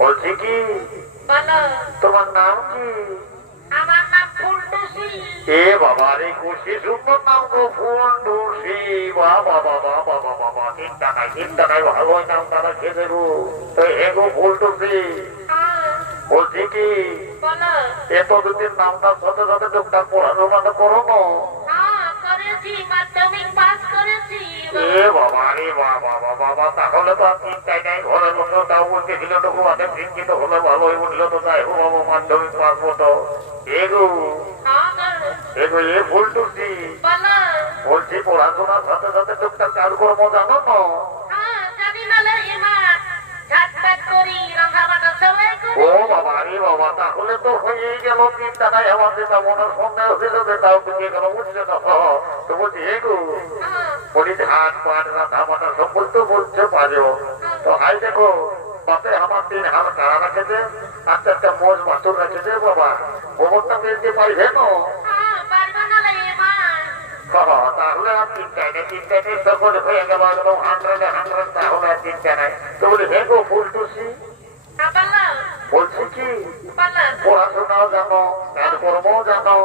বলছি কি বলো। তোমার নাম কি? আমার নাম ফুলটুসি। এ বাবা রে, খুশি সুন্দর নাম তো ফুলটুসি। বাবা বাবা বাবা বাবা, চিন্তা নাই ভালোই নাম তারা খেয়ে দেবো। তো হে গো ফুলটুসি, হ্যাঁ, বলছি কি বলো। এতদিন নামটার সাথে সাথে টুকটাক পড়াশোনাটা করো না? হ্যাঁ, করেছি, মাধ্যমিক পাস করেছি। এ বাবা রে বাবা বাবা বাবা, তাহলে তো আর চিন্তাই নাই। ঘরের লোকেও তাও বলতেছিল তবু অনেক শিক্ষিত হলে ভালোই উঠলো। তো তাই হো বাবা, মাধ্যমিক পাস মতো। এগো হ্যাঁ, বলো। এগো এ ফুলটুসি, বলো। বলছি পড়াশোনার সাথে সাথে টুকটাক কাজকর্ম জানো না? হ্যাঁ, জানি না রে মা, ঝাটপাট করি, রান্না বান্না সবাই করি। ও বাবা রে বাবা, তাহলে তো হয়েই গেল। চিন্তা নাই আমার, যেটা মনের সন্দেহ ছিল সেটাও বুঝে গেল, বুঝলে না? তো বলছি এগো, হ্যাঁ, বলি ধান পান রাধা বাটা সব বলতে বলতে পারো। তো হাই দেখো, বাপে আমার 3 হাল কাড়া রেখেছে, আর 4টা মোজ বাছুর রেখেছে। বাবা গোবরটা পেলতে পারবে না? হ্যাঁ, পারবো না রে মা। তাহলে আর চিন্তাই নেই, চিন্তাই নেই, সকল হয়ে গেল একদম 100 তাহলে আর চিন্তা নাই। তো বলি হে গো ফুলটুসি, হ্যাঁ, বলো। বলছি কি বলো। পড়াশোনাও জানো, কাজকর্মও জানো।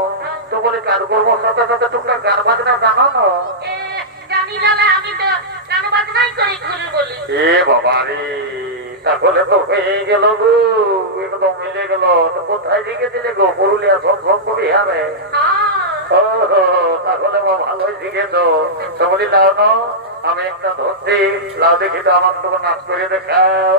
তো বলি কাজকর্মের সাথে সাথে টুকটাক গান বাজনা জানো না? এ, জানি না রে, আমি তো গান বাজনাই করি, ঘুরি বলি। এ বাবা রে, তাহলে তো হয়ে গেল গো, একদম মিলে গেল। তো কোথায় শিখেছিলে গো? পুরুলিয়া সব বিহারে? হ্যাঁ, তাহলে ভালোই শিখেছ। সবলি লাও না, আমি একটা ধরছি, লাউ দেখি তো আমার তোমার নাচ করে দেখাও।